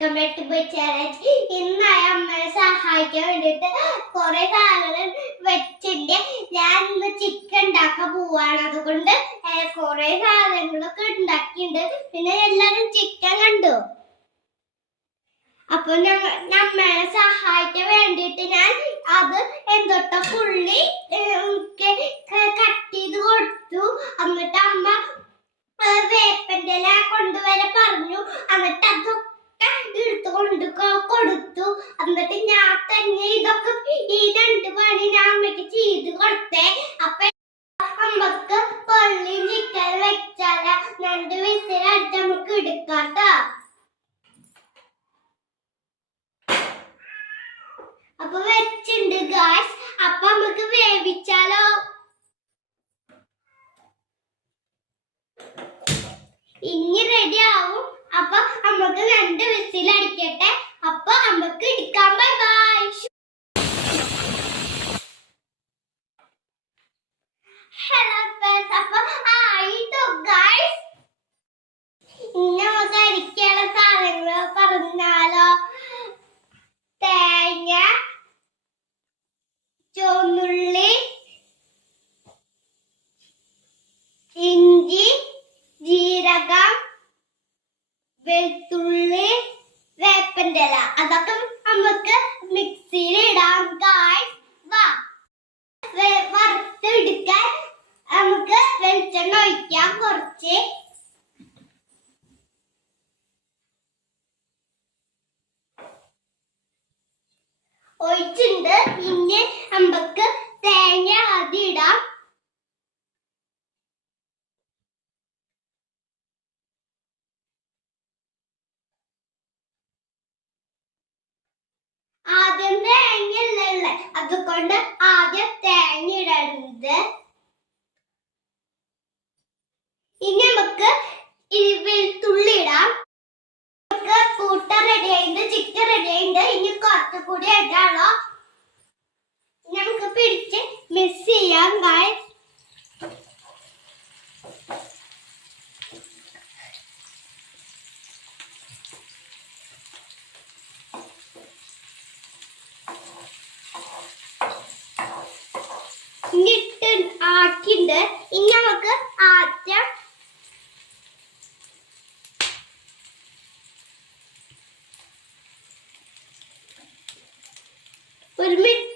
Tomato challenge ഇന്നായി അമ്മയെ സഹായിക്കാൻ വേണ്ടിട്ട് കുറെ സാധനങ്ങൾ വെച്ചിട്ട് ഞാൻ ഇന്ന് ചിക്കൻ ഉണ്ടാക്കാൻ പോവാണ്. അതുകൊണ്ട് കുറെ സാധനങ്ങളൊക്കെ ഉണ്ടാക്കിയിട്ടുണ്ട്. പിന്നെ എല്ലാരും ചിക്കൻ കണ്ടു. അപ്പൊ അമ്മയെ സഹായിക്കാൻ വേണ്ടിട്ട് ഞാൻ അത് എന്തൊട്ട പുള്ളി കട്ട് ചെയ്ത് കൊടുത്തു. എന്നിട്ട് അമ്മ വേപ്പന്റെ ഇല കൊണ്ടുവരാൻ പറഞ്ഞു. എന്നിട്ട് അതൊക്കെ എടുത്തു കൊടുത്തു. എന്നിട്ട് ഞാൻ തന്നെ ഇതൊക്കെ ഈ രണ്ട് പണി ഞാൻ അമ്മയ്ക്ക് ചെയ്ത് കൊടുത്തേ. അപ്പൊ അമ്മക്ക് പള്ളിയും ചിക്കൻ വെച്ചാല 2 വിസിലടിച്ച് നമുക്ക് എടുക്കാട്ടോ. അപ്പൊ വെച്ചിട്ടുണ്ട് ഗായ്സ്. അപ്പൊ നമുക്ക് വേവിച്ചാലോ? ഇനി റെഡി ആവും. അപ്പൊ നമുക്ക് 2 വിസിൽ അടിക്കട്ടെ. അപ്പൊ നമുക്ക് എടുക്കാം. Bye bye. ഹലോ ഫ്രണ്ട്സ്, അപ്പൊ ആയിട്ടോ ഗായ്സ്. ഇനി നമുക്ക് അരിക്കാനുള്ള സാധനങ്ങൾ പറഞ്ഞാലോ? തേങ്ങ, ചുവന്നുള്ളി, ഇഞ്ചി, ജീരകം, വെളുത്തുള്ളി, വേപ്പന്റെ ഇല. അതൊക്കെ നമുക്ക് മിക്സിയിൽ ഇടാം ഗായ്സ്. വാ വറുത്തെടുക്കാൻ നമുക്ക് വെളിച്ചെണ്ണ ഒഴിക്കാം. കുറച്ച് ഒഴിച്ചിട്ടുണ്ട്. ഇനി നമുക്ക് തേങ്ങ ആദ്യം ഇടാം. ആദ്യം തേങ്ങ അതുകൊണ്ട് ആദ്യം തേങ്ങ ഇടരുത്. ഇനി നമുക്ക് വെളുത്തുള്ളി ഇടാം. നമുക്ക് കൂട്ട റെഡി ആയിട്ട് ചിക്കൻ റെഡി ആയിട്ട് ഇനി കുറച്ചുകൂടി ഇടാണോ? നമുക്ക് പിടിച്ച് മിക്സ് ചെയ്യാം ഗായ്സ്. ഇട്ട് ആക്കിണ്ട്. ഇനി നമുക്ക് ആദ്യം ഒരു മിനിറ്റ്